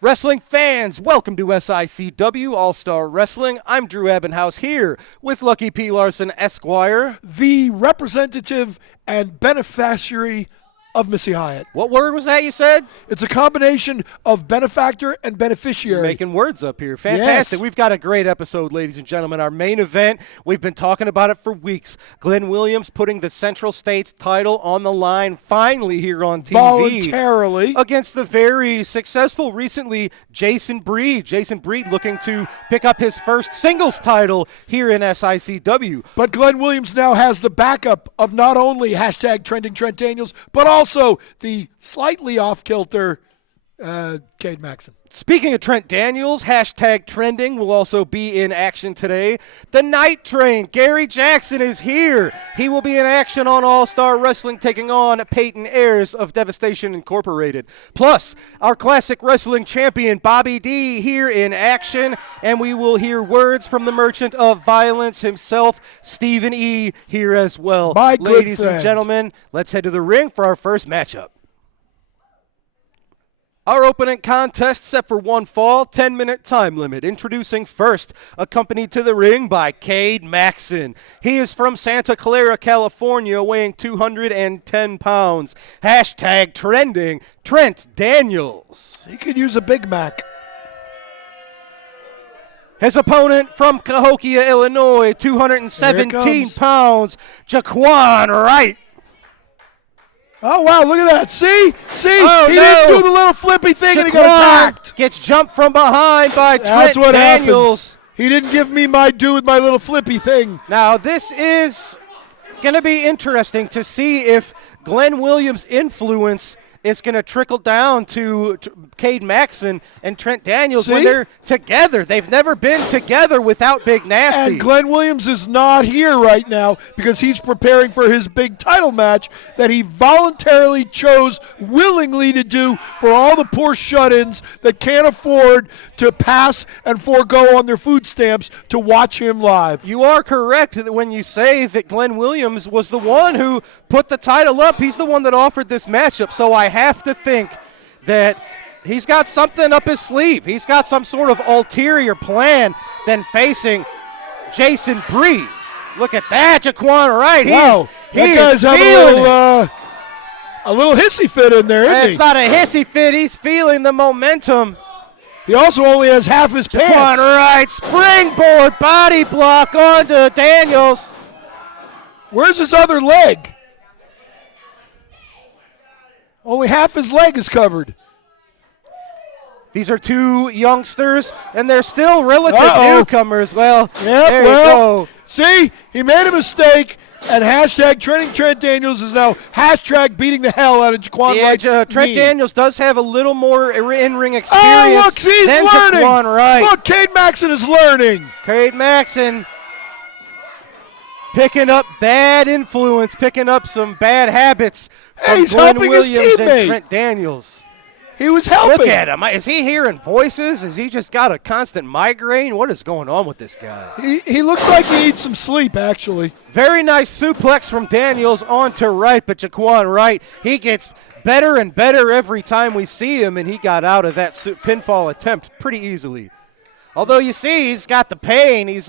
Wrestling fans, welcome to SICW All-Star Wrestling. I'm Drew Ebenhouse here with Lucky P. Larson, Esquire. The representative and beneficiary of Missy Hyatt. What word was that you said? It's a combination of benefactor and beneficiary. You're making words up here. Fantastic. Yes. We've got a great episode, ladies and gentlemen. Our main event, we've been talking about it for weeks. Glenn Williams putting the Central States title on the line finally here on TV. Voluntarily. Against the very successful recently Jason Breed. Jason Breed looking to pick up his first singles title here in SICW. But Glenn Williams now has the backup of not only hashtag trending Trent Daniels, but also the slightly off-kilter Cade Maxson. Speaking of Trent Daniels, hashtag trending will also be in action today. The Night Train, Gary Jackson, is here. He will be in action on All-Star Wrestling, taking on Payton, Ayres of Devastation Incorporated. Plus, our classic wrestling champion, Bobby D, here in action. And we will hear words from the Merchant of Violence himself, Stephen E, here as well. My good Ladies friend. and gentlemen, let's head to the ring for our first matchup. Our opening contest set for one fall, 10-minute time limit. Introducing first, accompanied to the ring by Cade Maxson. He is from Santa Clara, California, weighing 210 pounds. Hashtag trending, Trent Daniels. He could use a Big Mac. His opponent from Cahokia, Illinois, 217 pounds, Jaquan Wright. Oh, wow, look at that. See? Oh, he no. didn't do the little flippy thing and he got Jaquan attacked. gets jumped from behind by That's Trent what Daniels. happens. He didn't give me my due with my little flippy thing. Now, this is going to be interesting to see if Glenn Williams' influence is going to trickle down to Cade Maxson and Trent Daniels when See? they're together. They've never been together without Big Nasty. And Glenn Williams is not here right now because he's preparing for his big title match that he voluntarily chose willingly to do for all the poor shut-ins that can't afford to pass and forego on their food stamps to watch him live. You are correct when you say that Glenn Williams was the one who put the title up. He's the one that offered this matchup, so I have to think that he's got something up his sleeve. He's got some sort of ulterior plan than facing Jason Breed. Look at that, Jaquan Wright. Wow, that guy's having a little hissy fit in there, isn't he? It's not a hissy fit. He's feeling the momentum. He also only has half his Jaquan pants. Wright, springboard body block onto Daniels. Where's his other leg? Only half his leg is covered. These are two youngsters, and they're still relative newcomers. Well, Yep, there you go. See, he made a mistake, and hashtag trending Trent Daniels is now hashtag beating the hell out of Jaquan Wright's Trent knee. Daniels does have a little more in-ring experience Oh, look, he's than learning. Jaquan Wright. Look, Cade Maxson is learning. Cade Maxson picking up bad influence, picking up some bad habits from He's Glenn helping his Williams and teammate. Trent Daniels. He was helping. Look at him. Is he hearing voices? Has he just got a constant migraine? What is going on with this guy? He looks like he needs some sleep, actually. Very nice suplex from Daniels onto Wright, but Jaquan Wright, he gets better and better every time we see him, and he got out of that pinfall attempt pretty easily. Although you see he's got the pain. He's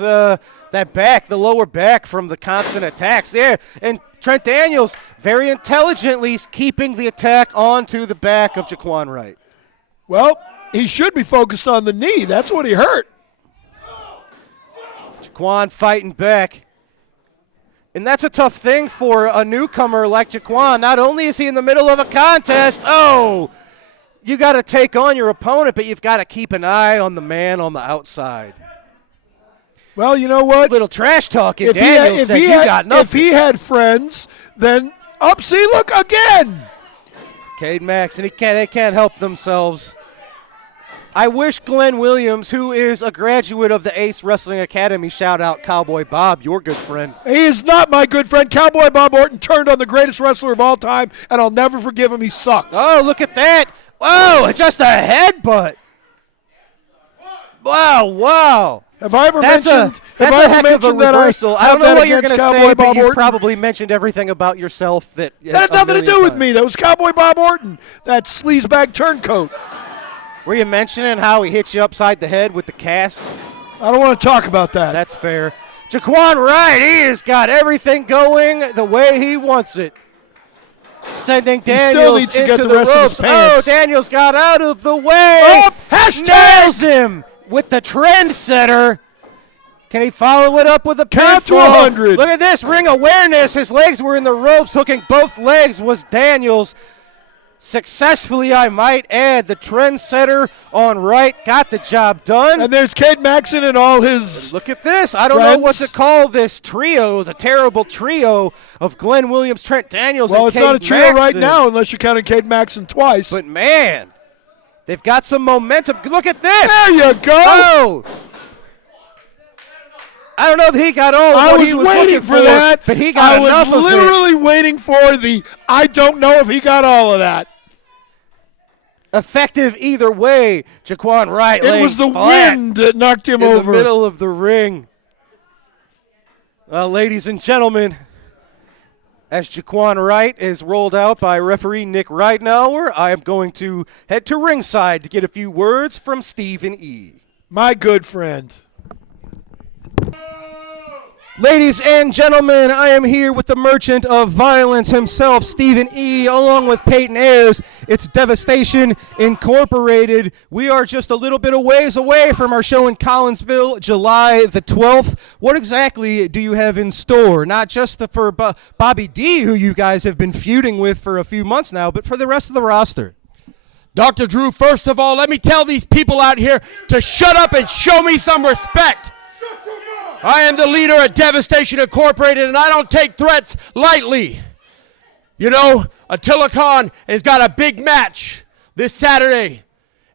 that back, the lower back from the constant attacks there. And Trent Daniels very intelligently is keeping the attack onto the back of Jaquan Wright. Well, he should be focused on the knee. That's what he hurt. Jaquan fighting back. And that's a tough thing for a newcomer like Jaquan. Not only is he in the middle of a contest, you got to take on your opponent, but you've got to keep an eye on the man on the outside. Well, you know what? Little trash talk, and Daniels said, you got nothing. If he had friends, then see, look, again. Cade Maxson, they can't help themselves. I wish Glenn Williams, who is a graduate of the Ace Wrestling Academy, shout out Cowboy Bob, your good friend. He is not my good friend. Cowboy Bob Orton turned on the greatest wrestler of all time, and I'll never forgive him. He sucks. Oh, look at that. Whoa, just a headbutt. Wow. Have I ever That's mentioned? a heck of a reversal. I don't know what you're going to say, but you Orton? probably mentioned everything about yourself that That had nothing to do with me. That was Cowboy Bob Orton, that sleazebag turncoat. Were you mentioning how he hits you upside the head with the cast? I don't want to talk about that. That's fair. Jaquan Wright, he has got everything going the way he wants it. Sending Daniels still needs to into get the the rest of his ropes. pants. Oh, Daniels got out of the way. Oh, hashtag! Nails him with the trendsetter. Can he follow it up with a Count to pinfall? 100. Look at this, ring awareness. His legs were in the ropes. Hooking both legs was Daniels. Successfully, I might add. The trendsetter on Wright got the job done. And there's Cade Maxon and all his Look at this. I don't know what to call this trio, the terrible trio of Glenn Williams, Trent Daniels, Well, and it's Cade not a trio Maxon. right now unless you're counting Cade Maxon twice. But, man, they've got some momentum. Look at this. There you go. Oh. I don't know that he got all of I what was he was waiting looking for that, but he got I enough was of it. literally waiting for the I don't know if he got all of that. Effective either way. Jaquan Wright It was the wind that knocked him in over. the middle of the ring. Well, ladies and gentlemen, as Jaquan Wright is rolled out by referee Nick Ridenauer, I am going to head to ringside to get a few words from Stephen E. My good friend. Ladies and gentlemen, I am here with the merchant of violence himself, Stephen E., along with Payton Ayres. It's Devastation Incorporated. We are just a little bit of ways away from our show in Collinsville, July the 12th. What exactly do you have in store? Not just for Bobby D., who you guys have been feuding with for a few months now, but for the rest of the roster. Dr. Drew, first of all, let me tell these people out here to shut up and show me some respect. I am the leader of Devastation Incorporated, and I don't take threats lightly. You know, Attila Khan has got a big match this Saturday,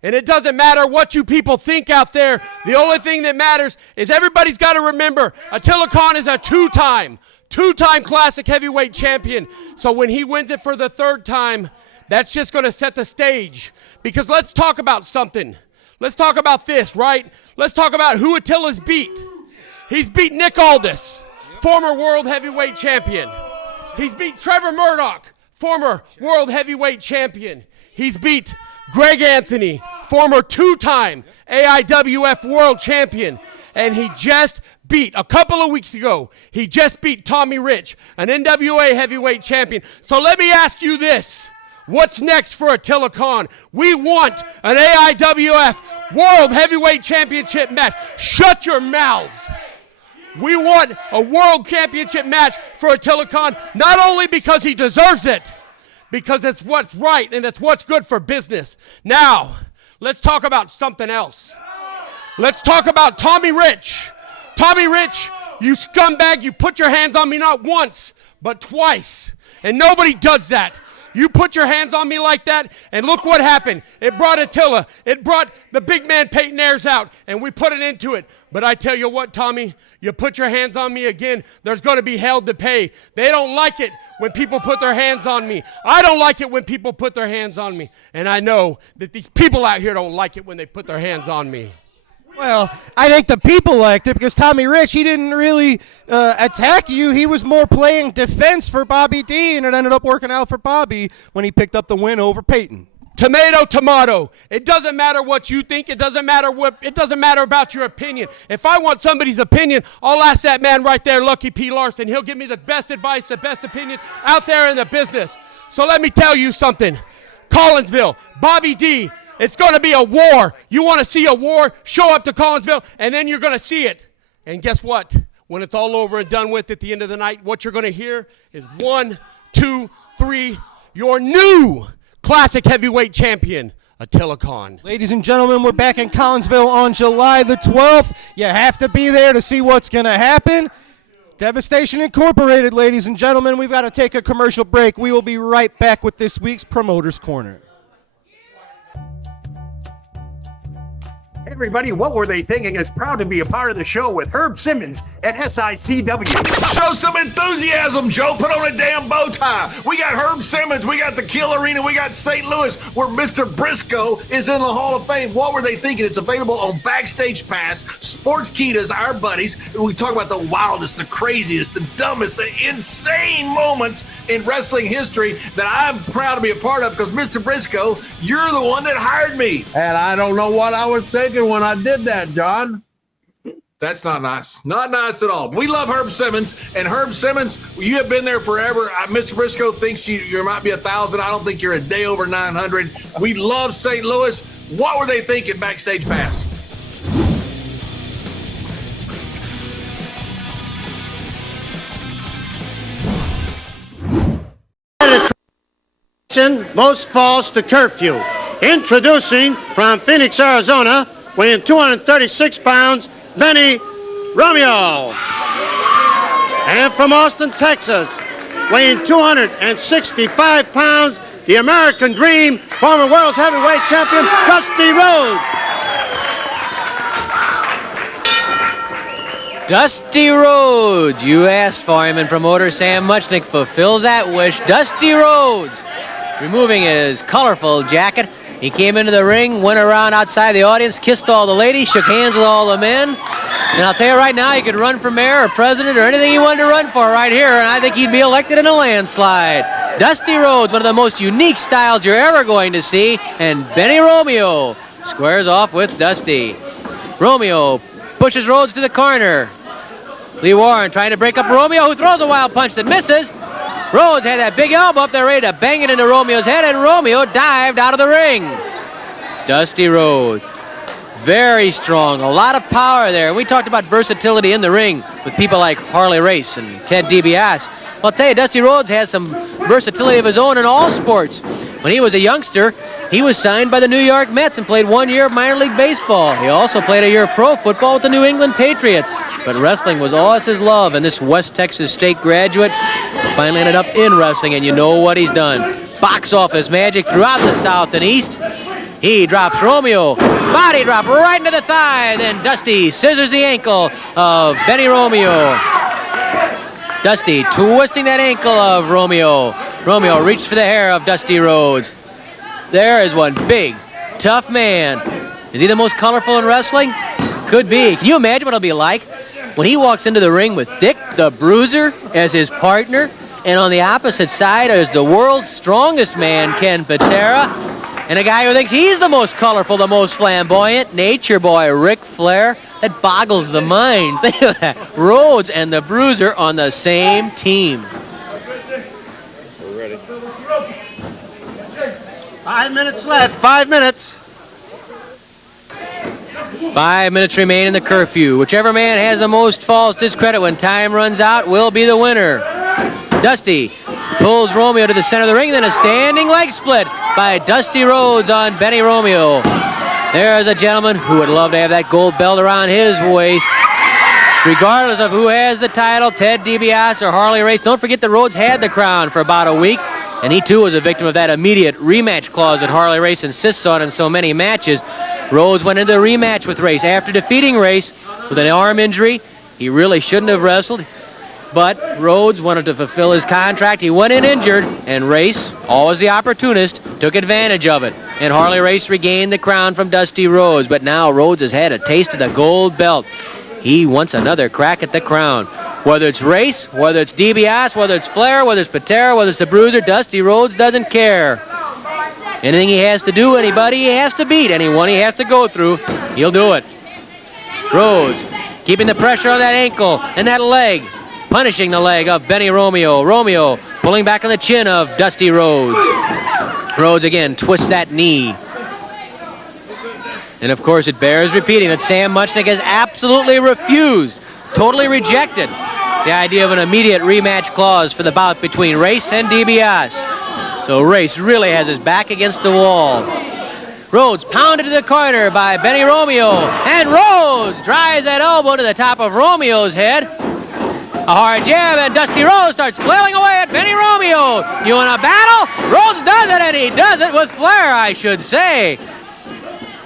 and it doesn't matter what you people think out there. The only thing that matters is everybody's got to remember Attila Khan is a two-time classic heavyweight champion. So when he wins it for the third time, that's just going to set the stage. Because let's talk about something. Let's talk about this, right? Let's talk about who Attila's beat. He's beat Nick Aldis, former world heavyweight champion. He's beat Trevor Murdoch, former world heavyweight champion. He's beat Greg Anthony, former two-time AIWF world champion. And he just beat, a couple of weeks ago, he just beat Tommy Rich, an NWA heavyweight champion. So let me ask you this. What's next for Attila Khan? We want an AIWF World Heavyweight Championship match. Shut your mouths. We want a World Championship match for Attila Khan, not only because he deserves it, because it's what's right and it's what's good for business. Now, let's talk about something else. Let's talk about Tommy Rich. Tommy Rich, you scumbag, you put your hands on me not once, but twice. And nobody does that. You put your hands on me like that, and look what happened. It brought Attila. It brought the big man Payton Ayres out, and we put it into it. But I tell you what, Tommy, you put your hands on me again, there's going to be hell to pay. They don't like it when people put their hands on me. I don't like it when people put their hands on me. And I know that these people out here don't like it when they put their hands on me. Well, I think the people liked it because Tommy Rich, he didn't really attack you. He was more playing defense for Bobby D, and it ended up working out for Bobby when he picked up the win over Payton. Tomato, tomato. It doesn't matter what you think. It doesn't matter about your opinion. If I want somebody's opinion, I'll ask that man right there, Lucky P. Larson. He'll give me the best advice, the best opinion out there in the business. So let me tell you something. Collinsville, Bobby D, it's going to be a war. You want to see a war? Show up to Collinsville, and then you're going to see it. And guess what? When it's all over and done with at the end of the night, what you're going to hear is 1, 2, 3, your new classic heavyweight champion, Attila Khan. Ladies and gentlemen, we're back in Collinsville on July the 12th. You have to be there to see what's going to happen. Devastation Incorporated, ladies and gentlemen. We've got to take a commercial break. We will be right back with this week's Promoter's Corner. Everybody, what were they thinking? Is proud to be a part of the show with Herb Simmons at SICW. Show some enthusiasm, Joe. Put on a damn bow tie. We got Herb Simmons. We got the Kill Arena. We got St. Louis, where Mr. Briscoe is in the Hall of Fame. What were they thinking? It's available on Backstage Pass. Sports Kita's our buddies. We talk about the wildest, the craziest, the dumbest, the insane moments in wrestling history that I'm proud to be a part of because, Mr. Briscoe, you're the one that hired me. And I don't know what I was thinking when I did that, John. That's not nice. Not nice at all. We love Herb Simmons. And Herb Simmons, you have been there forever. Mr. Briscoe thinks you might be 1,000. I don't think you're a day over 900. We love St. Louis. What were they thinking Backstage Pass? Most falls to curfew. Introducing from Phoenix, Arizona, weighing 236 pounds, Benny Romeo. And from Austin, Texas, weighing 265 pounds, the American Dream, former World's Heavyweight Champion, Dusty Rhodes. Dusty Rhodes, you asked for him, and promoter Sam Muchnick fulfills that wish. Dusty Rhodes, removing his colorful jacket. He came into the ring, went around outside the audience, kissed all the ladies, shook hands with all the men. And I'll tell you right now, he could run for mayor or president or anything he wanted to run for right here, and I think he'd be elected in a landslide. Dusty Rhodes, one of the most unique styles you're ever going to see, and Benny Romeo squares off with Dusty. Romeo pushes Rhodes to the corner. Lee Warren trying to break up Romeo, who throws a wild punch that misses. Rhodes had that big elbow up there ready to bang it into Romeo's head, and Romeo dived out of the ring. Dusty Rhodes, very strong, a lot of power there. We talked about versatility in the ring with people like Harley Race and Ted DiBiase. Well, I'll tell you, Dusty Rhodes has some versatility of his own in all sports. When he was a youngster, he was signed by the New York Mets and played 1 year of minor league baseball. He also played a year of pro football with the New England Patriots. But wrestling was always his love, and this West Texas State graduate finally ended up in wrestling, and you know what he's done. Box office magic throughout the South and East. He drops Romeo, body drop right into the thigh, then Dusty scissors the ankle of Benny Romeo. Dusty twisting that ankle of Romeo. Romeo reached for the hair of Dusty Rhodes. There is one big, tough man. Is he the most colorful in wrestling? Could be. Can you imagine what it'll be like when he walks into the ring with Dick the Bruiser as his partner, and on the opposite side is the world's strongest man, Ken Patera, and a guy who thinks he's the most colorful, the most flamboyant, Nature Boy Ric Flair? That boggles the mind. Think of that. Rhodes and the Bruiser on the same team. We're ready. 5 minutes left. 5 minutes. 5 minutes remain in the curfew. Whichever man has the most falls discredit when time runs out will be the winner. Dusty pulls Romeo to the center of the ring, then a standing leg split by Dusty Rhodes on Benny Romeo. There's a gentleman who would love to have that gold belt around his waist. Regardless of who has the title, Ted DiBiase or Harley Race. Don't forget that Rhodes had the crown for about a week, and he too was a victim of that immediate rematch clause that Harley Race insists on in so many matches. Rhodes went into the rematch with Race after defeating Race with an arm injury. He really shouldn't have wrestled, but Rhodes wanted to fulfill his contract. He went in injured, and Race, always the opportunist, took advantage of it. And Harley Race regained the crown from Dusty Rhodes, but now Rhodes has had a taste of the gold belt. He wants another crack at the crown. Whether it's Race, whether it's DiBiase, whether it's Flair, whether it's Patera, whether it's the Bruiser, Dusty Rhodes doesn't care. Anything he has to do, anybody he has to beat, anyone he has to go through, he'll do it. Rhodes keeping the pressure on that ankle and that leg, punishing the leg of Benny Romeo. Romeo pulling back on the chin of Dusty Rhodes. Rhodes again twists that knee. And of course it bears repeating that Sam Muchnick has absolutely refused, totally rejected the idea of an immediate rematch clause for the bout between Race and DiBiase. So Race really has his back against the wall. Rhodes pounded to the corner by Benny Romeo, and Rhodes drives that elbow to the top of Romeo's head. A hard jab, and Dusty Rhodes starts flailing away at Benny Romeo. You want a battle? Rhodes does it, and he does it with flair, I should say.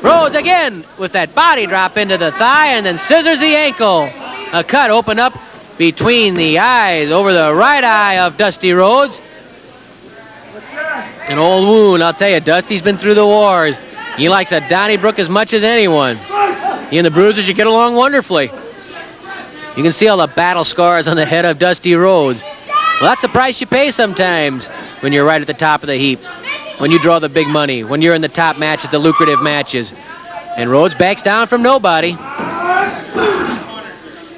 Rhodes again with that body drop into the thigh and then scissors the ankle. A cut opened up between the eyes, over the right eye of Dusty Rhodes. An old wound, I'll tell you. Dusty's been through the wars. He likes a Donnybrook as much as anyone. He and the Bruisers, you get along wonderfully. You can see all the battle scars on the head of Dusty Rhodes. Well, that's the price you pay sometimes when you're right at the top of the heap, when you draw the big money, when you're in the top matches, the lucrative matches. And Rhodes backs down from nobody.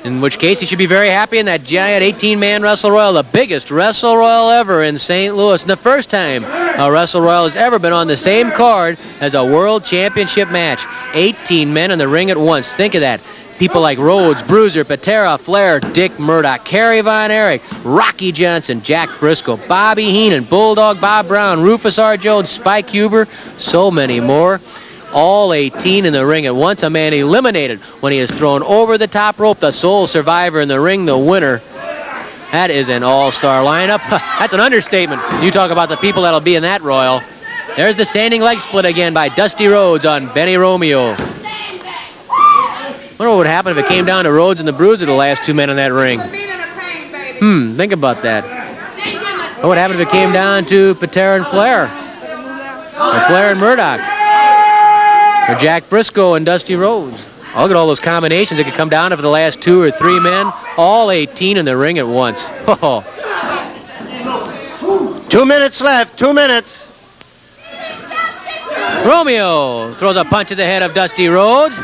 In which case, he should be very happy in that giant 18-man Wrestle Royal, the biggest Wrestle Royal ever in St. Louis. And the first time a Wrestle Royal has ever been on the same card as a World Championship match. 18 men in the ring at once. Think of that. People like Rhodes, Bruiser, Patera, Flair, Dick Murdoch, Kerry Von Erich, Rocky Johnson, Jack Briscoe, Bobby Heenan, Bulldog Bob Brown, Rufus R. Jones, Spike Huber, so many more. All 18 in the ring at once. A man eliminated when he is thrown over the top rope. The sole survivor in the ring, the winner. That is an all-star lineup. That's an understatement. You talk about the people that'll be in that Royal. There's the standing leg split again by Dusty Rhodes on Benny Romeo. I wonder what would happen if it came down to Rhodes and the Bruiser, the last two men in that ring. Think about that. What would happen if it came down to Patera and Flair? Or Flair and Murdoch? Or Jack Briscoe and Dusty Rhodes? Oh, look at all those combinations that could come down for the last 2 or 3 men. All 18 in the ring at once. 2 minutes left. 2 minutes. Romeo throws a punch to the head of Dusty Rhodes.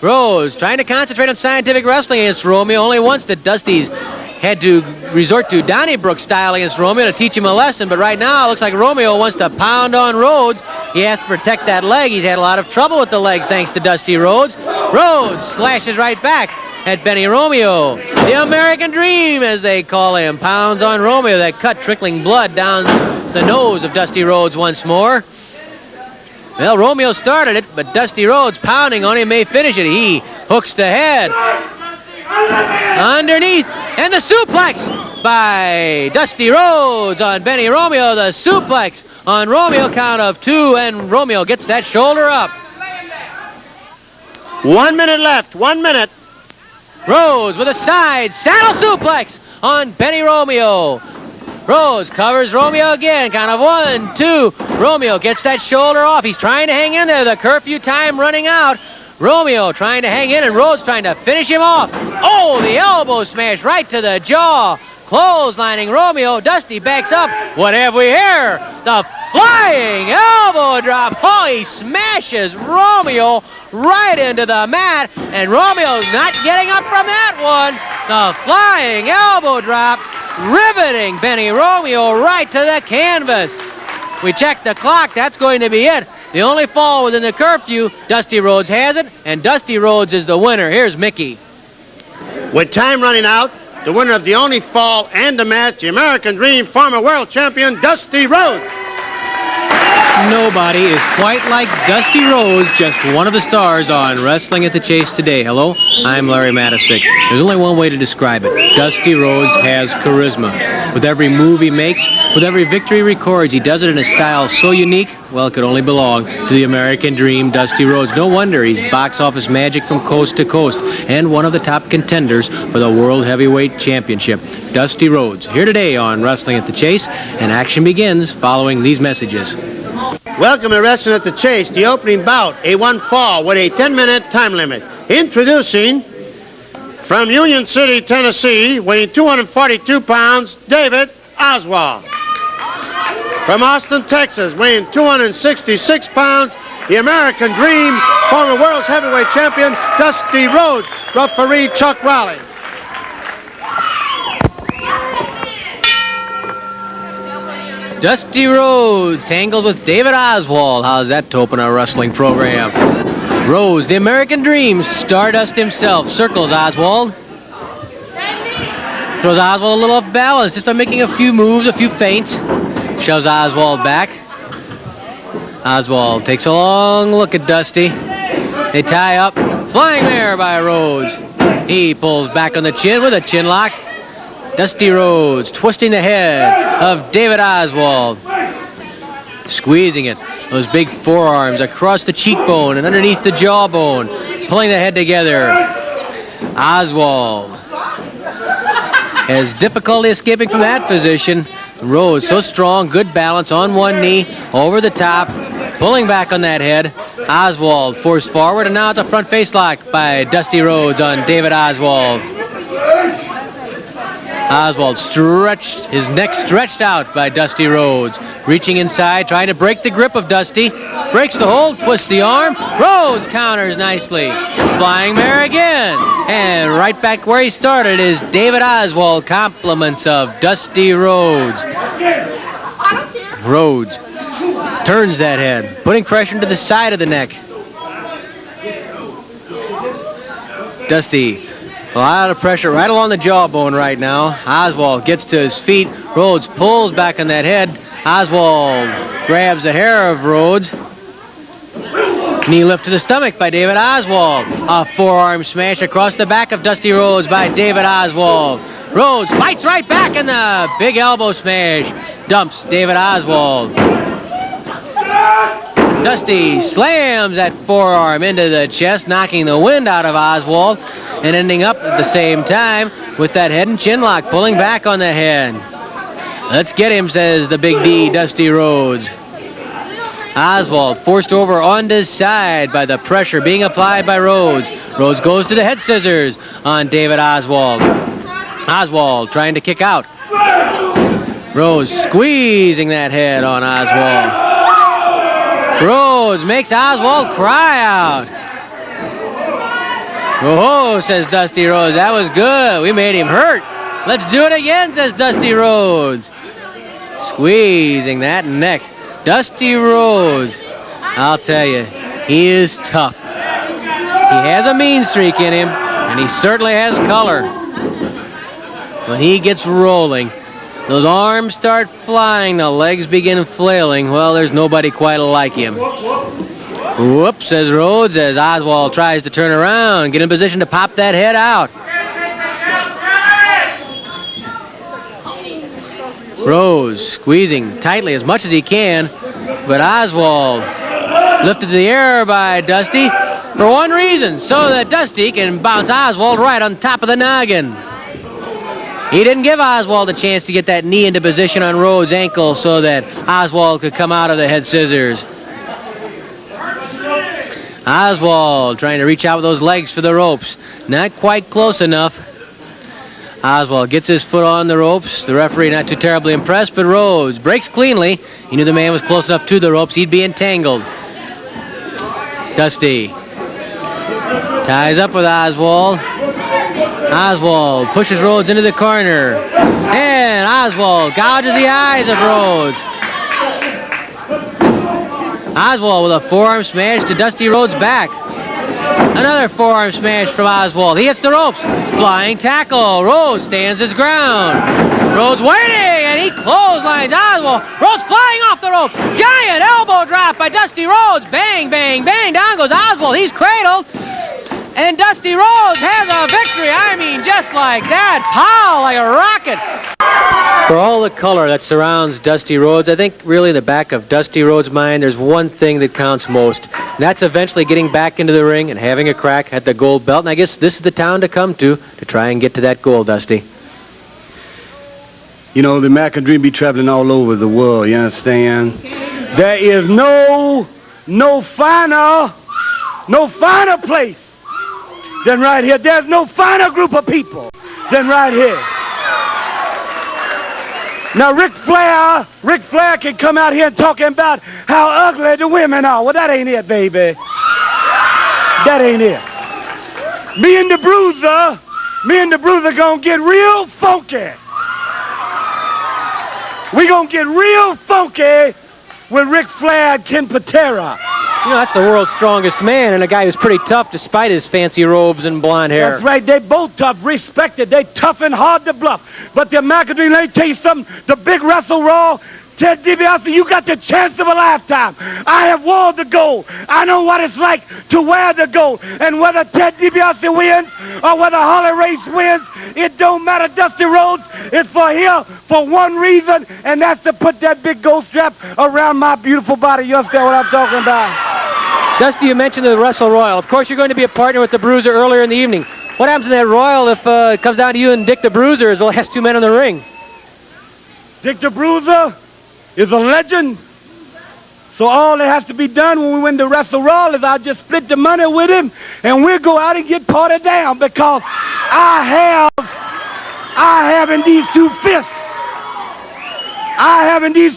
Rhodes trying to concentrate on scientific wrestling against Romeo. Only once that Dusty's had to resort to Donnybrook style against Romeo to teach him a lesson. But right now, it looks like Romeo wants to pound on Rhodes. He has to protect that leg. He's had a lot of trouble with the leg thanks to Dusty Rhodes. Rhodes slashes right back at Benny Romeo. The American Dream, as they call him, pounds on Romeo. That cut trickling blood down the nose of Dusty Rhodes once more. Well, Romeo started it, but Dusty Rhodes pounding on him may finish it. He hooks the head underneath, and the suplex by Dusty Rhodes on Benny Romeo. The suplex on Romeo, count of 2, and Romeo gets that shoulder up. 1 minute left. 1 minute. Rhodes with a side saddle suplex on Benny Romeo. Rhodes covers Romeo again. Count of 1, 2. Romeo gets that shoulder off. He's trying to hang in there. The curfew time running out. Romeo trying to hang in, and Rhodes trying to finish him off. Oh, the elbow smash right to the jaw. Clotheslining Romeo. Dusty backs up. What have we here? The flying elbow drop. Oh, he smashes Romeo right into the mat, and Romeo's not getting up from that one. The flying elbow drop, riveting Benny Romeo right to the canvas. We check the clock. That's going to be it. The only fall within the curfew. Dusty Rhodes has it, and Dusty Rhodes is the winner. Here's Mickey. With time running out, the winner of the only fall and the match, the American Dream, former world champion, Dusty Rhodes. Nobody is quite like Dusty Rhodes, just one of the stars on Wrestling at the Chase today. Hello, I'm Larry Matisick. There's only one way to describe it. Dusty Rhodes has charisma. With every move he makes, with every victory he records, he does it in a style so unique, well, it could only belong to the American Dream, Dusty Rhodes. No wonder he's box office magic from coast to coast and one of the top contenders for the World Heavyweight Championship. Dusty Rhodes, here today on Wrestling at the Chase, and action begins following these messages. Welcome to Wrestling at the Chase, the opening bout, a 1 fall with a 10-minute time limit. Introducing, from Union City, Tennessee, weighing 242 pounds, David Oswald. From Austin, Texas, weighing 266 pounds, the American Dream, former World's Heavyweight Champion, Dusty Rhodes, referee Chuck Raleigh. Dusty Rhodes tangled with David Oswald. How's that to open our wrestling program? Rhodes, the American Dream, Stardust himself, circles Oswald. Throws Oswald a little off balance just by making a few moves, a few feints. Shoves Oswald back. Oswald takes a long look at Dusty. They tie up. Flying mare by Rhodes. He pulls back on the chin with a chin lock. Dusty Rhodes twisting the head of David Oswald. squeezing it. Those big forearms across the cheekbone and underneath the jawbone, pulling the head together. Oswald has difficulty escaping from that position. Rhodes so strong, good balance on one knee, over the top, pulling back on that head. Oswald forced forward, and now it's a front face lock by Dusty Rhodes on David Oswald. Oswald stretched, his neck stretched out by Dusty Rhodes. Reaching inside, trying to break the grip of Dusty. Breaks the hold, twists the arm. Rhodes counters nicely. Flying mare again. And right back where he started is David Oswald. Compliments of Dusty Rhodes. Rhodes turns that head, putting pressure to the side of the neck. Dusty, a lot of pressure right along the jawbone right now. Oswald gets to his feet. Rhodes pulls back on that head. Oswald grabs the hair of Rhodes. Knee lift to the stomach by David Oswald. A forearm smash across the back of Dusty Rhodes by David Oswald. Rhodes fights right back, and the big elbow smash dumps David Oswald. Dusty slams that forearm into the chest, knocking the wind out of Oswald, and ending up at the same time with that head and chin lock, pulling back on the head. Let's get him, says the big D, Dusty Rhodes. Oswald forced over onto his side by the pressure being applied by Rhodes. Rhodes goes to the head scissors on David Oswald. Oswald trying to kick out. Rhodes squeezing that head on Oswald. Rhodes makes Oswald cry out. Oh, says Dusty Rhodes, that was good. We made him hurt. Let's do it again, says Dusty Rhodes. Squeezing that neck. Dusty Rhodes, I'll tell you, he is tough. He has a mean streak in him, and he certainly has color. When he gets rolling, those arms start flying, the legs begin flailing. Well, there's nobody quite like him. Whoops, says Rhodes, as Oswald tries to turn around, get in position to pop that head out. Rhodes squeezing tightly as much as he can, but Oswald lifted in the air by Dusty for one reason, so that Dusty can bounce Oswald right on top of the noggin. He didn't give Oswald a chance to get that knee into position on Rhodes' ankle so that Oswald could come out of the head scissors. Oswald trying to reach out with those legs for the ropes. Not quite close enough. Oswald gets his foot on the ropes. The referee not too terribly impressed, but Rhodes breaks cleanly. He knew the man was close enough to the ropes, he'd be entangled. Dusty ties up with Oswald. Oswald pushes Rhodes into the corner. And Oswald gouges the eyes of Rhodes. Oswald with a forearm smash to Dusty Rhodes' back. Another forearm smash from Oswald. He hits the ropes. Flying tackle. Rhodes stands his ground. Rhodes waiting, and he clotheslines Oswald. Rhodes flying off the rope. Giant elbow drop by Dusty Rhodes. Bang, bang, bang. Down goes Oswald. He's cradled. And Dusty Rhodes has a victory. I mean, just like that. Pow, like a rocket. For all the color that surrounds Dusty Rhodes, I think really in the back of Dusty Rhodes' mind, there's one thing that counts most. And that's eventually getting back into the ring and having a crack at the gold belt. And I guess this is the town to come to try and get to that goal, Dusty. You know, the American dream be traveling all over the world, you understand? There is no finer place than right here. There's no finer group of people than right here. Now, Ric Flair can come out here and talking about how ugly the women are. Well, that ain't it, baby. That ain't it. Me and the Bruiser gonna get real funky. We gonna get real funky with Ric Flair and Ken Patera. You know, that's the world's strongest man and a guy who's pretty tough despite his fancy robes and blonde hair. That's right. They both tough, respected. They tough and hard to bluff. But the American Dream, let me tell you something. The big Wrestle Raw, Ted DiBiase, you got the chance of a lifetime. I have worn the gold. I know what it's like to wear the gold. And whether Ted DiBiase wins or whether Harley Race wins, it don't matter. Dusty Rhodes is for here for one reason, and that's to put that big gold strap around my beautiful body. You understand what I'm talking about? Dusty, you mentioned the Wrestle Royal. Of course, you're going to be a partner with the Bruiser earlier in the evening. What happens in that Royal if it comes down to you and Dick the Bruiser as the last 2 men in the ring? Dick the Bruiser is a legend. So all that has to be done when we win the Wrestle Royal is I just split the money with him and we'll go out and get parted down because I have in these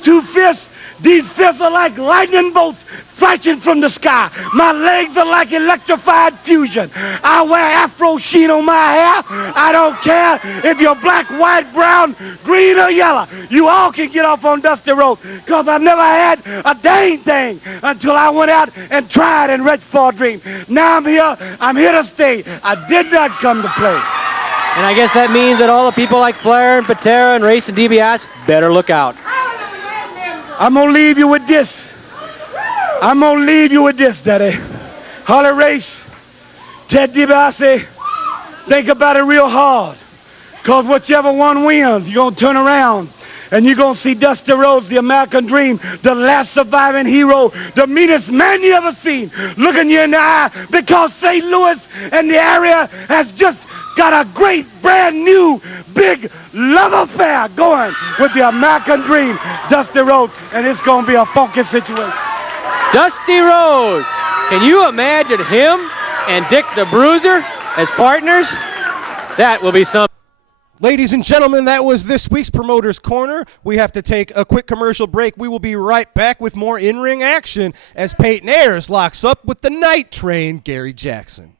two fists. These fists are like lightning bolts flashing from the sky. My legs are like electrified fusion. I wear afro sheen on my hair. I don't care if you're black, white, brown, green, or yellow. You all can get off on Dusty Rhodes because I never had a dang thing until I went out and tried and reached for a dream. Now I'm here to stay. I did not come to play. And I guess that means that all the people like Flair and Patera and Race and DiBiase better look out. I'm going to leave you with this. Daddy. Harley Race, Ted DiBiase, think about it real hard. Because whichever one wins, you're going to turn around and you're going to see Dusty Rhodes, the American Dream, the last surviving hero, the meanest man you ever seen, looking you in the eye because St. Louis and the area has just got a great, brand new, big love affair going with the American Dream, Dusty Rhodes, and it's going to be a funky situation. Dusty Rhodes. Can you imagine him and Dick the Bruiser as partners? That will be something. Ladies and gentlemen, that was this week's Promoter's Corner. We have to take a quick commercial break. We will be right back with more in-ring action as Payton Ayres locks up with the Night Train, Gary Jackson.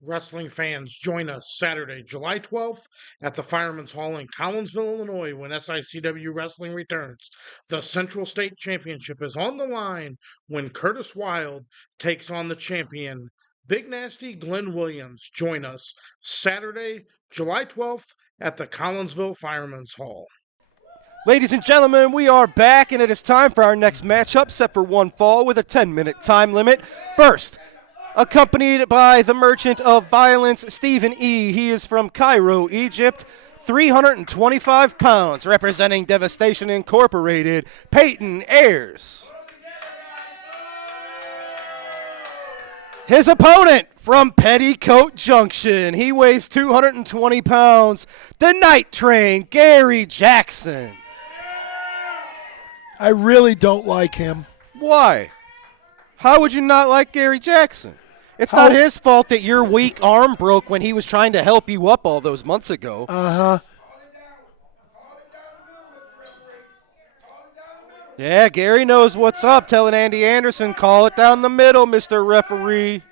Wrestling fans, join us Saturday, July 12th at the Fireman's Hall in Collinsville, Illinois when SICW Wrestling returns. The Central State Championship is on the line when Curtis Wilde takes on the champion, Big Nasty Glenn Williams. Join us Saturday, July 12th at the Collinsville Fireman's Hall. Ladies and gentlemen, we are back, and it is time for our next matchup, set for one fall with a 10-minute time limit. First, accompanied by the Merchant of Violence, Stephen E. He is from Cairo, Egypt, 325 pounds, representing Devastation Incorporated, Payton Ayres. His opponent from Petticoat Junction, he weighs 220 pounds, the Night Train, Gary Jackson. I really don't like him. Why? How would you not like Gary Jackson? It's not his fault that your weak arm broke when he was trying to help you up all those months ago. Uh-huh. Yeah, Gary knows what's up, telling Andy Anderson, call it down the middle, Mr. Referee.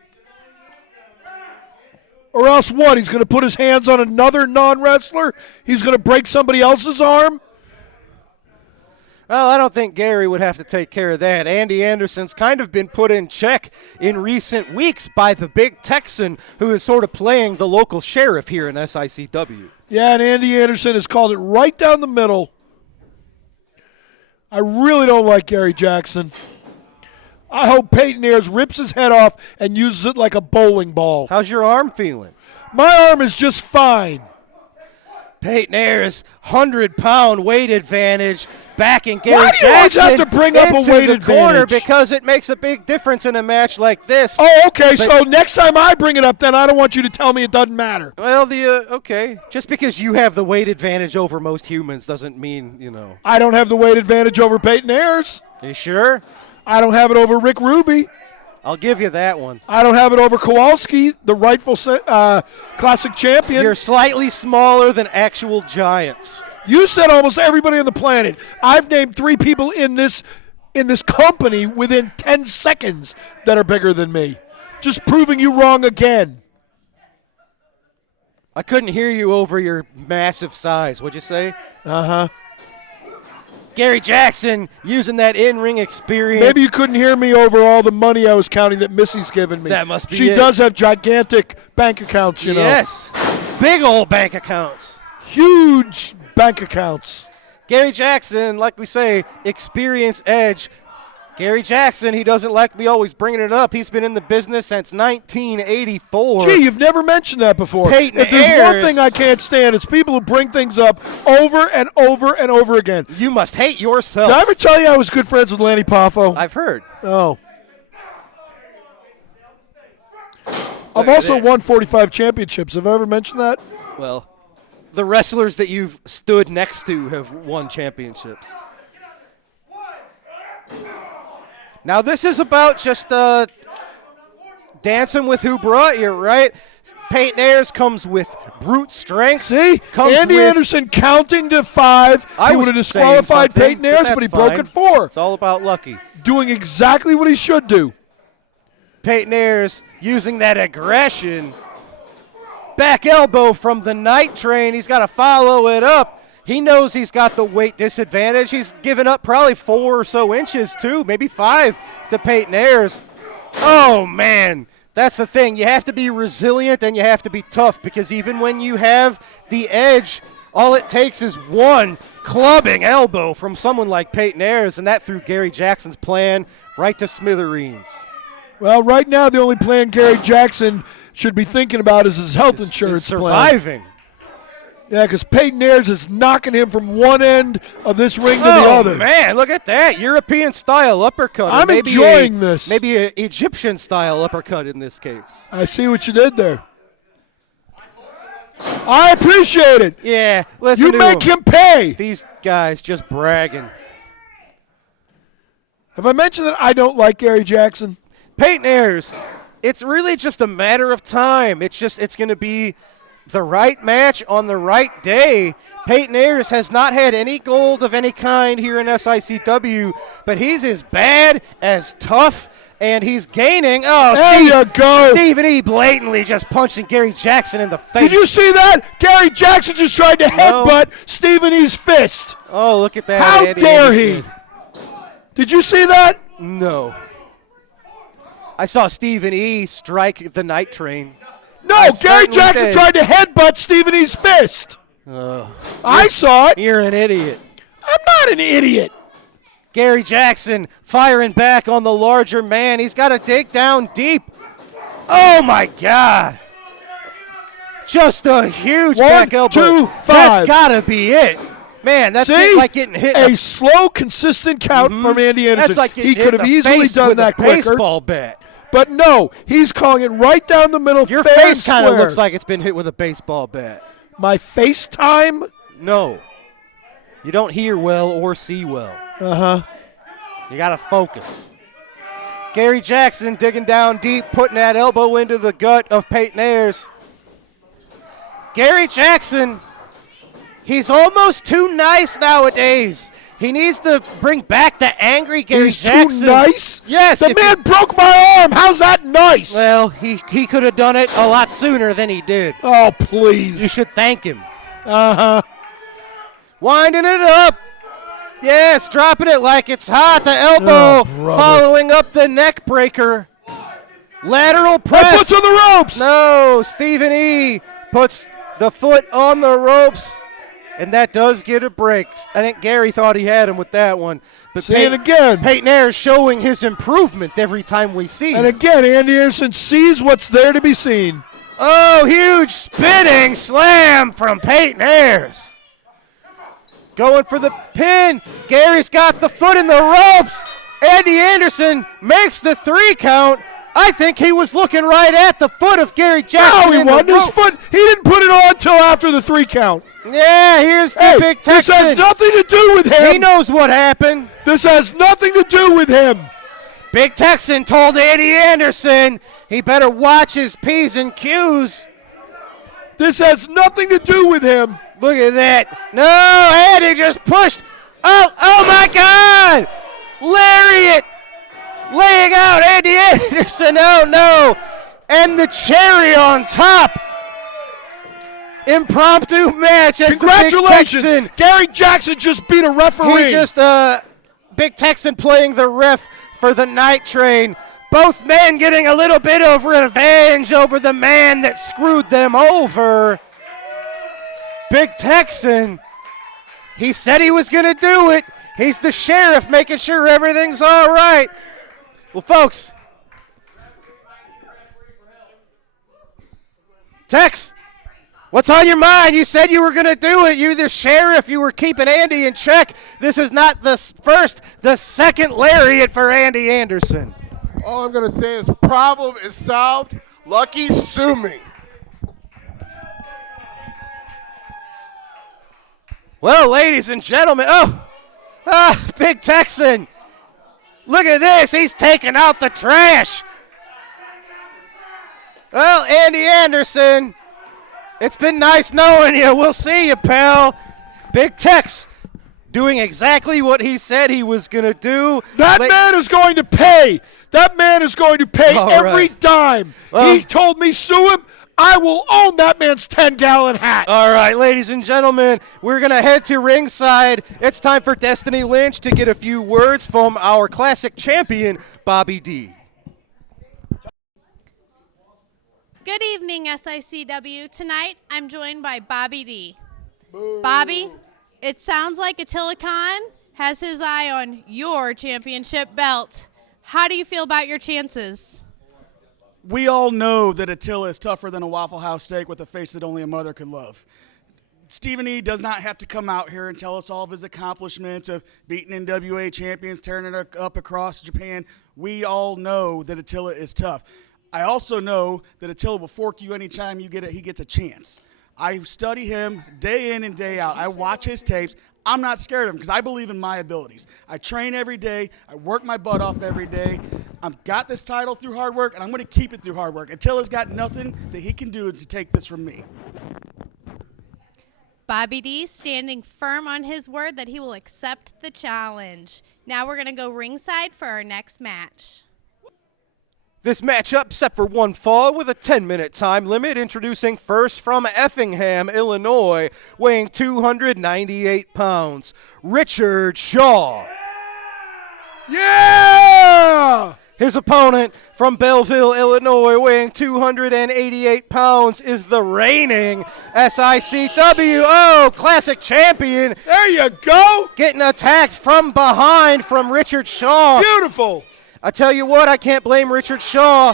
Or else what? He's going to put his hands on another non-wrestler? He's going to break somebody else's arm? Well, I don't think Gary would have to take care of that. Andy Anderson's kind of been put in check in recent weeks by the big Texan who is sort of playing the local sheriff here in SICW. Yeah, and Andy Anderson has called it right down the middle. I really don't like Gary Jackson. I hope Payton Ayres rips his head off and uses it like a bowling ball. How's your arm feeling? My arm is just fine. Payton Ayres, 100-pound weight advantage, backing Gary Jackson. Why do you always have to bring up a weight advantage? Corner because it makes a big difference in a match like this. Oh, okay, so next time I bring it up, then I don't want you to tell me it doesn't matter. Well, okay. Just because you have the weight advantage over most humans doesn't mean, you know. I don't have the weight advantage over Payton Ayres. You sure? I don't have it over Rick Ruby. I'll give you that one. I don't have it over Kowalski, the rightful classic champion. You're slightly smaller than actual giants. You said almost everybody on the planet. I've named 3 people in this company within 10 seconds that are bigger than me. Just proving you wrong again. I couldn't hear you over your massive size. What'd you say? Uh-huh. Gary Jackson using that in-ring experience. Maybe you couldn't hear me over all the money I was counting that Missy's given me. That must be She does have gigantic bank accounts, you know. Yes. Big old bank accounts. Huge bank accounts. Gary Jackson, like we say, experience edge. Gary Jackson, he doesn't like me always bringing it up. He's been in the business since 1984. Gee, you've never mentioned that before. Payton if there's one Ayres. thing I can't stand, it's people who bring things up over and over and over again. You must hate yourself. Did I ever tell you I was good friends with Lanny Poffo? I've heard. Oh. I've also won 45 championships. Have I ever mentioned that? Well, the wrestlers that you've stood next to have won championships. Now, this is about just dancing with who brought you, right? Payton Ayres comes with brute strength. See? Andy Anderson counting to 5. He would have disqualified Payton Ayres, but he broke at 4. It's all about lucky. Doing exactly what he should do. Payton Ayres using that aggression. Back elbow from the Night Train. He's got to follow it up. He knows he's got the weight disadvantage. He's given up probably 4 or so inches, too, maybe 5 to Payton Ayres. Oh, man. That's the thing. You have to be resilient and you have to be tough because even when you have the edge, all it takes is one clubbing elbow from someone like Payton Ayres, and that threw Gary Jackson's plan right to smithereens. Well, right now the only plan Gary Jackson should be thinking about is his health insurance surviving. plan. Yeah, because Payton Ayres is knocking him from one end of this ring to the other. Oh, man, look at that. European-style uppercut. I'm enjoying this. Maybe an Egyptian-style uppercut in this case. I see what you did there. I appreciate it. Yeah, listen You to make him pay. These guys just bragging. Have I mentioned that I don't like Gary Jackson? Payton Ayres, it's really just a matter of time. It's going to be the right match on the right day. Payton Ayres has not had any gold of any kind here in SICW, but he's as bad as tough, and he's gaining. Oh, there you go. Stephen E. blatantly just punching Gary Jackson in the face. Did you see that? Gary Jackson just tried to headbutt Stephen E.'s fist. Oh, look at that. How Andy dare Anderson. he? Did you see that? No. I saw Stephen E. strike the Night Train. No, Gary Jackson tried to headbutt Stephen E.'s fist. I saw it. You're an idiot. I'm not an idiot. Gary Jackson firing back on the larger man. He's got to dig down deep. Oh, my God. Just a huge back elbow. 1, 2, 5. That's got to be it. Man, that's like getting hit. A slow, consistent count from Andy Anderson. That's like he could have easily done that quicker. Baseball bat. But no, he's calling it right down the middle. Your fair face kind of square. looks like it's been hit with a baseball bat. My FaceTime? No. You don't hear well or see well. Uh-huh. You got to focus. Gary Jackson digging down deep, putting that elbow into the gut of Payton Ayres. Gary Jackson, he's almost too nice nowadays. He needs to bring back the angry Gary Jackson. He's too nice? Yes. The man broke my arm. How's that nice? Well, he could have done it a lot sooner than he did. Oh, please. You should thank him. Uh-huh. Winding it up. Yes, dropping it like it's hot. The elbow following up the neck breaker. Lateral press. Foot's on the ropes. No, Stephen E. puts the foot on the ropes. And that does get a break. I think Gary thought he had him with that one. But See it again. Payton Ayres showing his improvement every time we see him. And again, Andy Anderson sees what's there to be seen. Oh, huge spinning slam from Payton Ayres. Going for the pin. Gary's got the foot in the ropes. Andy Anderson makes the 3 count. I think he was looking right at the foot of Gary Jackson. No, he wasn't. His foot. He didn't put it on until after the 3 count. Yeah, here's the Big Texan. This has nothing to do with him. He knows what happened. This has nothing to do with him. Big Texan told Andy Anderson he better watch his P's and Q's. This has nothing to do with him. Look at that. No, Andy just pushed. Oh my God. Lariat. Laying out Andy Anderson. Oh, no. And the cherry on top. Impromptu match. Congratulations. Gary Jackson just beat a referee. He just, Big Texan playing the ref for the Night Train. Both men getting a little bit of revenge over the man that screwed them over. Big Texan, he said he was going to do it. He's the sheriff making sure everything's all right. Well, folks, Tex, what's on your mind? You said you were going to do it. You're the sheriff. You were keeping Andy in check. This is not the first, the second lariat for Andy Anderson. All I'm going to say is problem is solved. Lucky, sue me. Well, ladies and gentlemen, Big Texan. Look at this. He's taking out the trash. Well, Andy Anderson, it's been nice knowing you. We'll see you, pal. Big Tex doing exactly what he said he was going to do. That man is going to pay. That man is going to pay every dime. He told me sue him. I will own that man's 10-gallon hat. All right, ladies and gentlemen, we're going to head to ringside. It's time for Destiny Lynch to get a few words from our classic champion, Bobby D. Good evening, SICW. Tonight, I'm joined by Bobby D. Boo. Bobby, it sounds like Attila Khan has his eye on your championship belt. How do you feel about your chances? We all know that Attila is tougher than a Waffle House steak with a face that only a mother could love. Stephen E. does not have to come out here and tell us all of his accomplishments of beating NWA champions, tearing it up across Japan. We all know that Attila is tough. I also know that Attila will fork you anytime he gets a chance. I study him day in and day out. I watch his tapes. I'm not scared of him because I believe in my abilities. I train every day. I work my butt off every day. I've got this title through hard work, and I'm going to keep it through hard work. Attila's got nothing that he can do to take this from me. Bobby D standing firm on his word that he will accept the challenge. Now we're going to go ringside for our next match. This matchup set for one fall with a 10-minute time limit. Introducing first from Effingham, Illinois, weighing 298 pounds, Richard Shaw. Yeah! His opponent from Belleville, Illinois, weighing 288 pounds, is the reigning SICW Classic Champion. There you go! Getting attacked from behind from Richard Shaw. Beautiful! I tell you what, I can't blame Richard Shaw.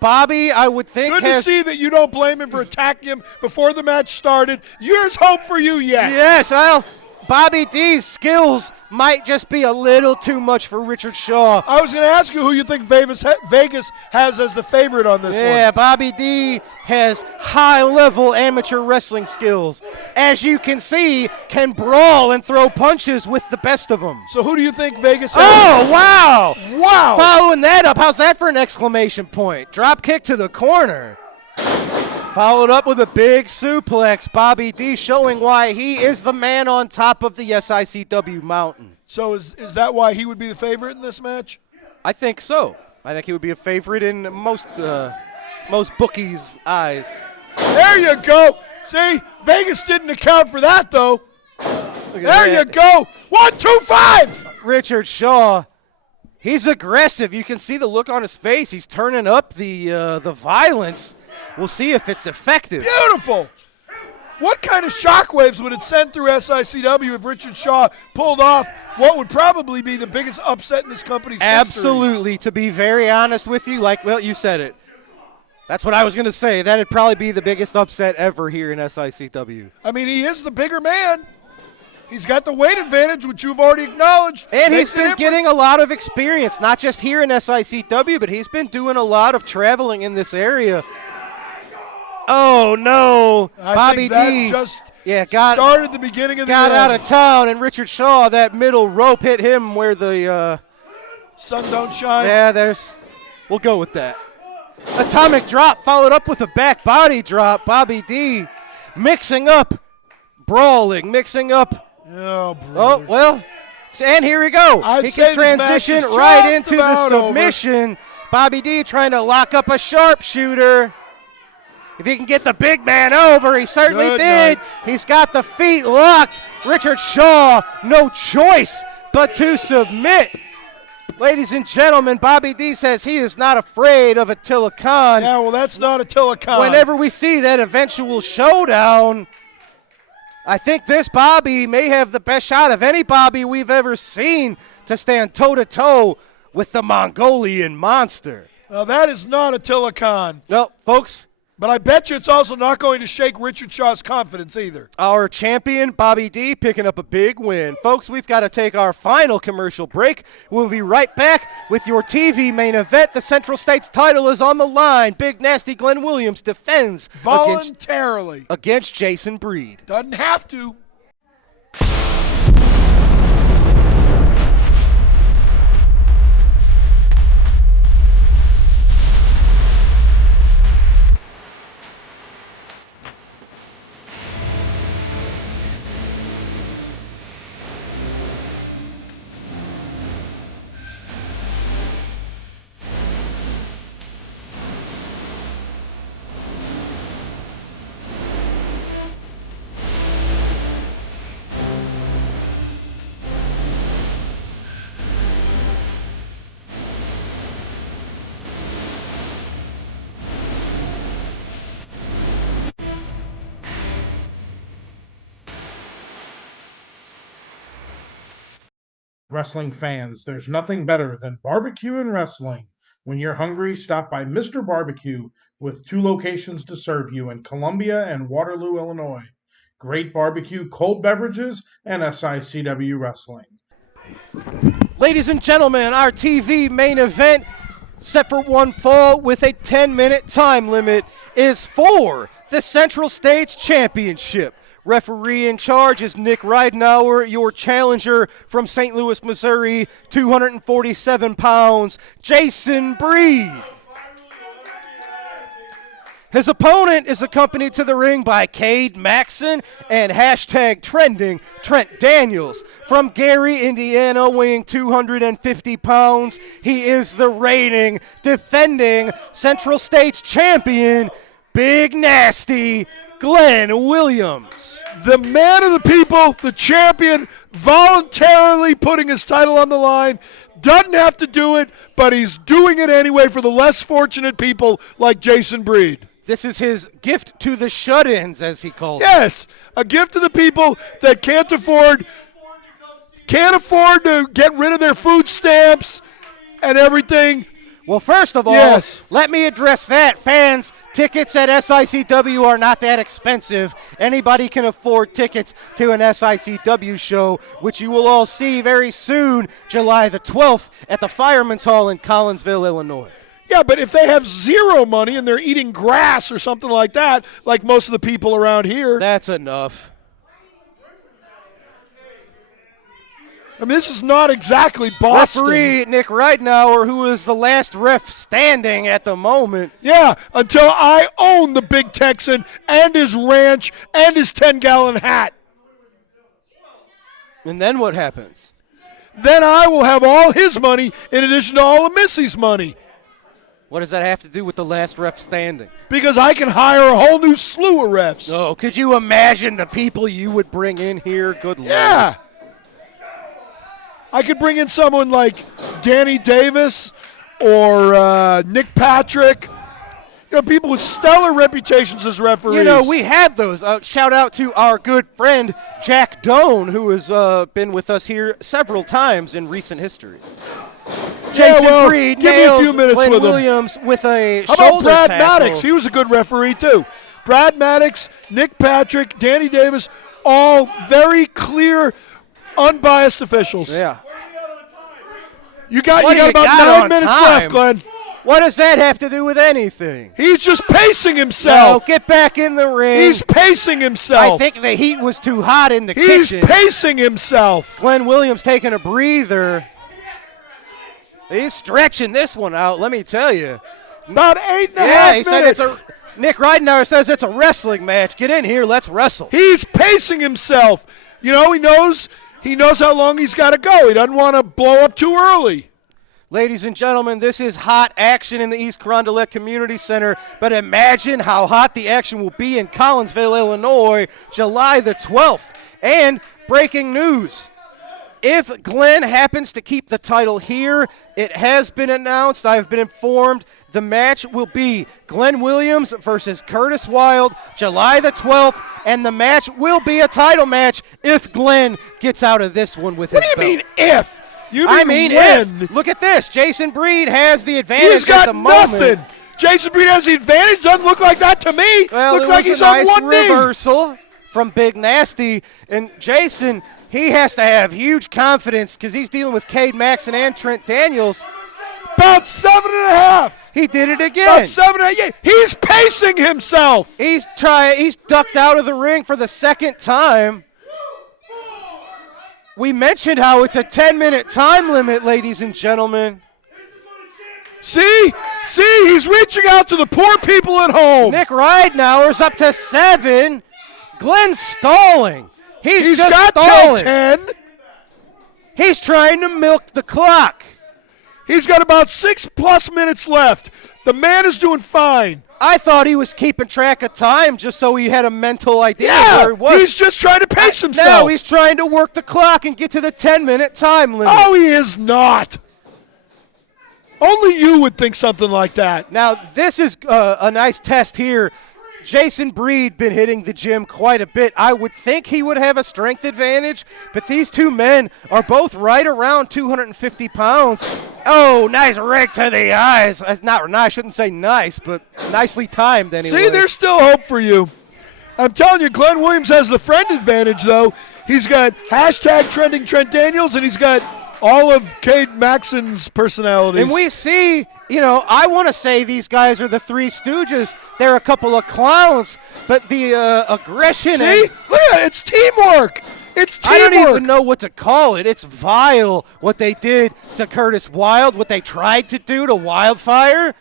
Bobby, I would think Good to see that you don't blame him for attacking him before the match started. There's hope for you yet. Yes, Bobby D's skills might just be a little too much for Richard Shaw. I was going to ask you who you think Vegas has as the favorite on this one. Yeah, Bobby D has high-level amateur wrestling skills. As you can see, can brawl and throw punches with the best of them. So who do you think Vegas has? Oh, wow! Wow! Following that up, how's that for an exclamation point? Drop kick to the corner. Followed up with a big suplex. Bobby D showing why he is the man on top of the SICW mountain. So is that why he would be the favorite in this match? I think so. I think he would be a favorite in most bookies' eyes. There you go. See, Vegas didn't account for that, though. There you go. 1, 2, 5. Richard Shaw, he's aggressive. You can see the look on his face. He's turning up the violence. We'll see if it's effective. Beautiful. What kind of shockwaves would it send through SICW if Richard Shaw pulled off what would probably be the biggest upset in this company's Absolutely. History? To be very honest with you, you said it. That's what I was going to say. That'd probably be the biggest upset ever here in SICW. I mean, he is the bigger man. He's got the weight advantage, which you've already acknowledged. And he's been getting a lot of experience, not just here in SICW, but he's been doing a lot of traveling in this area. Oh, no. Bobby D started the beginning of the got end. out of town, and Richard Shaw, that middle rope hit him where the sun don't shine. Yeah, we'll go with that. Atomic drop followed up with a back body drop. Bobby D mixing up, brawling, mixing up. Oh, brother. Oh, well, and here we go. He can transition right into the submission. Over. Bobby D trying to lock up a sharpshooter. If he can get the big man over, he certainly did. He's got the feet locked. Richard Shaw, no choice but to submit. Ladies and gentlemen, Bobby D says he is not afraid of Attila Khan. Yeah, well, that's not Attila Khan. Whenever we see that eventual showdown, I think this Bobby may have the best shot of any Bobby we've ever seen to stand toe-to-toe with the Mongolian monster. Now, that is not Attila Khan. No, folks. But I bet you it's also not going to shake Richard Shaw's confidence either. Our champion, Bobby D, picking up a big win. Folks, we've got to take our final commercial break. We'll be right back with your TV main event. The Central States title is on the line. Big Nasty Glenn Williams defends voluntarily against Jason Breed. Doesn't have to. Wrestling fans, there's nothing better than barbecue and wrestling. When you're hungry, stop by Mr. Barbecue with 2 locations to serve you in Columbia and Waterloo, Illinois. Great barbecue, cold beverages, and SICW wrestling. Ladies and gentlemen, our TV main event, set for one fall with a 10-minute time limit, is for the Central States Championship. Referee in charge is Nick Ridenour, your challenger from St. Louis, Missouri, 247 pounds, Jason Breed. His opponent is accompanied to the ring by Cade Maxson and #trending Trent Daniels. From Gary, Indiana, weighing 250 pounds, he is the reigning, defending Central States champion, Big Nasty Glenn Williams. The man of the people, the champion, voluntarily putting his title on the line. Doesn't have to do it, but he's doing it anyway for the less fortunate people like Jason Breed. This is his gift to the shut-ins, as he calls it. Yes, a gift to the people that can't afford to get rid of their food stamps and everything. Well, first of all, yes, let me address that. Fans, tickets at SICW are not that expensive. Anybody can afford tickets to an SICW show, which you will all see very soon, July the 12th, at the Fireman's Hall in Collinsville, Illinois. Yeah, but if they have zero money and they're eating grass or something like that, like most of the people around here. That's enough. I mean, this is not exactly Boston. Referee Nick Ridenour, who is the last ref standing at the moment. Yeah, until I own the Big Texan and his ranch and his 10-gallon hat. And then what happens? Then I will have all his money in addition to all of Missy's money. What does that have to do with the last ref standing? Because I can hire a whole new slew of refs. Oh, could you imagine the people you would bring in here? Good Lord. Yeah. I could bring in someone like Danny Davis or Nick Patrick. You know, people with stellar reputations as referees. You know, we had those. Shout out to our good friend Jack Doan, who has been with us here several times in recent history. Jason Breed give me a few minutes Glenn with Williams with a How shoulder about Brad tackle. Maddox? He was a good referee, too. Brad Maddox, Nick Patrick, Danny Davis, all very clear, unbiased officials. Yeah. You got about 9 minutes left, Glenn. What does that have to do with anything? He's just pacing himself. No, get back in the ring. He's pacing himself. I think the heat was too hot in the kitchen. He's pacing himself. Glenn Williams taking a breather. He's stretching this one out, let me tell you. About 8.5 minutes. minutes. Nick Ridenour says it's a wrestling match. Get in here, let's wrestle. He's pacing himself. You know, he knows how long he's got to go. He doesn't want to blow up too early. Ladies and gentlemen, this is hot action in the East Carondelet Community Center, but imagine how hot the action will be in Collinsville, Illinois, July the 12th. And breaking news. If Glenn happens to keep the title here, it has been announced, I've been informed, the match will be Glenn Williams versus Curtis Wilde, July the 12th, and the match will be a title match if Glenn gets out of this one with his belt. What do you mean if? You mean if. Look at this. Jason Breed has the advantage He's got at the nothing. moment. Jason Breed has the advantage. Doesn't look like that to me. Well, looks it like was he's a nice on one knee. reversal from Big Nasty. And Jason, he has to have huge confidence because he's dealing with Cade Maxon and Trent Daniels. About 7.5. He did it again. About 7.5. Yeah, he's pacing himself. He's ducked out of the ring for the second time. We mentioned how it's a 10-minute time limit, ladies and gentlemen. See, he's reaching out to the poor people at home. Nick Ridenauer's up to 7. Glenn's stalling. He's just got stalling. till 10. He's trying to milk the clock. He's got about 6+ minutes left. The man is doing fine. I thought he was keeping track of time just so he had a mental idea where he was. He's just trying to pace himself. No, he's trying to work the clock and get to the 10-minute time limit. Oh, he is not. Only you would think something like that. Now, this is a nice test here. Jason Breed been hitting the gym quite a bit. I would think he would have a strength advantage, but these two men are both right around 250 pounds. Oh, nice rig to the eyes. I shouldn't say nice, but nicely timed anyway. See, there's still hope for you. I'm telling you, Glenn Williams has the friend advantage, though. He's got hashtag trending Trent Daniels, and he's got all of Cade Maxon's personalities. And we see, I want to say these guys are the Three Stooges. They're a couple of clowns, but the aggression. See? Look at it. It's teamwork. It's teamwork. I don't even know what to call it. It's vile what they did to Curtis Wilde, what they tried to do to Wildfire.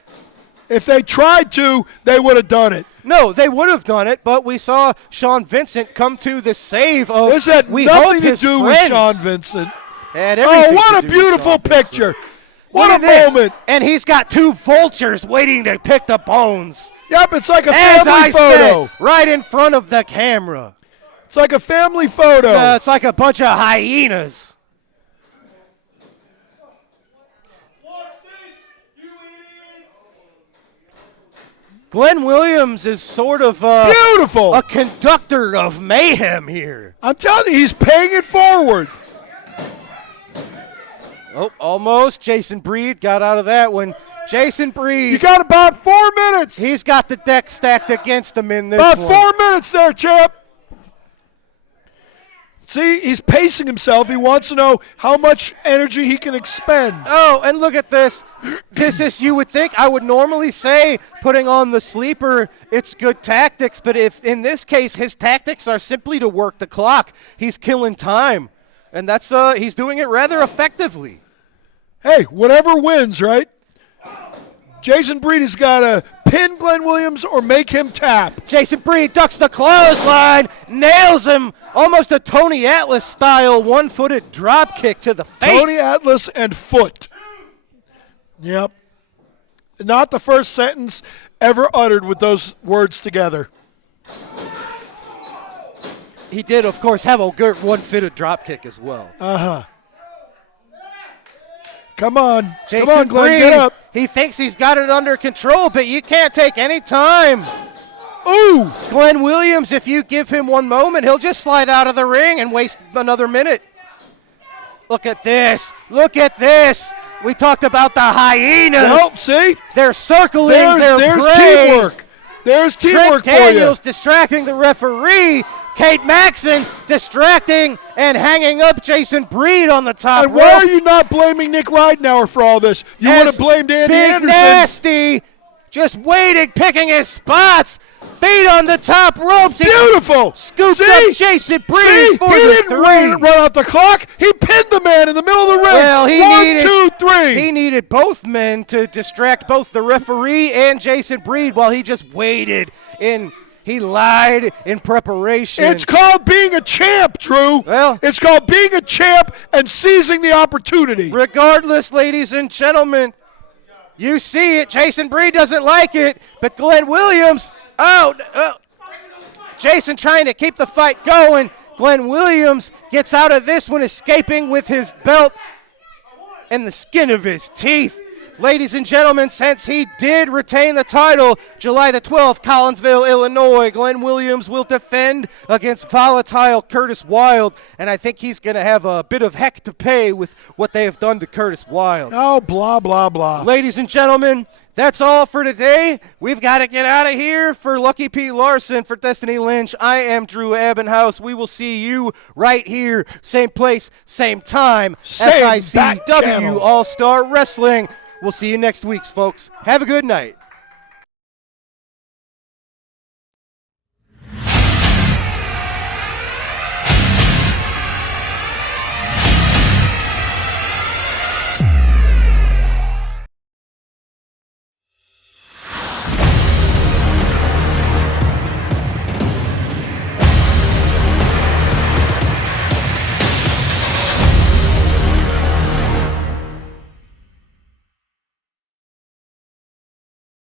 If they tried to, they would have done it. No, they would have done it, but we saw Sean Vincent come to the save of This had nothing to do with Sean Vincent. Oh, what a beautiful picture. What a moment. And he's got 2 vultures waiting to pick the bones. Yep, it's like a As family I photo. Said, right in front of the camera. It's like a family photo. It's like a bunch of hyenas. Glenn Williams is sort of beautiful, a conductor of mayhem here. I'm telling you, he's paying it forward. Oh, almost. Jason Breed got out of that one. Jason Breed. You got about 4 minutes. He's got the deck stacked against him in this about one. 4 minutes there, champ. See, he's pacing himself. He wants to know how much energy he can expend. Oh, and look at this. This is, you would think, I would normally say putting on the sleeper, it's good tactics, but if in this case his tactics are simply to work the clock, he's killing time. And that's he's doing it rather effectively. Hey, whatever wins, right? Jason Breed has got to pin Glenn Williams or make him tap. Jason Breed ducks the clothesline, nails him, almost a Tony Atlas-style one-footed drop kick to the face. Tony Atlas and foot. Yep. Not the first sentence ever uttered with those words together. He did, of course, have a good one-footed drop kick as well. Uh-huh. Come on. Jason Come on, Glenn, Breed, get up. He thinks he's got it under control, but you can't take any time. Ooh! Glenn Williams, if you give him one moment, he'll just slide out of the ring and waste another minute. Look at this. Look at this. We talked about the hyenas. Nope, see? They're circling there's prey. Teamwork. There's teamwork Trent for you. Daniels distracting the referee. Cade Maxon distracting and hanging up Jason Breed on the top And why are you not blaming Nick Ridenauer for all this? You would have blamed Andy Big Anderson. Nasty just waiting, picking his spots. Feet on the top ropes. Beautiful. Scooped up Jason Breed for he the didn't 3. run out the clock. He pinned the man in the middle of the ring. Well, he 1, needed, 2, 3. He needed both men to distract both the referee and Jason Breed while he just waited in. He lied in preparation. It's called being a champ, Drew. Well, it's called being a champ and seizing the opportunity. Regardless, ladies and gentlemen, you see it. Jason Breed doesn't like it, but Glenn Williams, Jason trying to keep the fight going. Glenn Williams gets out of this one escaping with his belt and the skin of his teeth. Ladies and gentlemen, since he did retain the title July the 12th, Collinsville, Illinois, Glenn Williams will defend against volatile Curtis Wilde, and I think he's going to have a bit of heck to pay with what they have done to Curtis Wilde. Oh, blah, blah, blah. Ladies and gentlemen, that's all for today. We've got to get out of here. For Lucky P. Larson, for Destiny Lynch, I am Drew Abbenhouse. We will see you right here, same place, same time, Same back SICW channel. All-Star Wrestling. We'll see you next week, folks. Have a good night.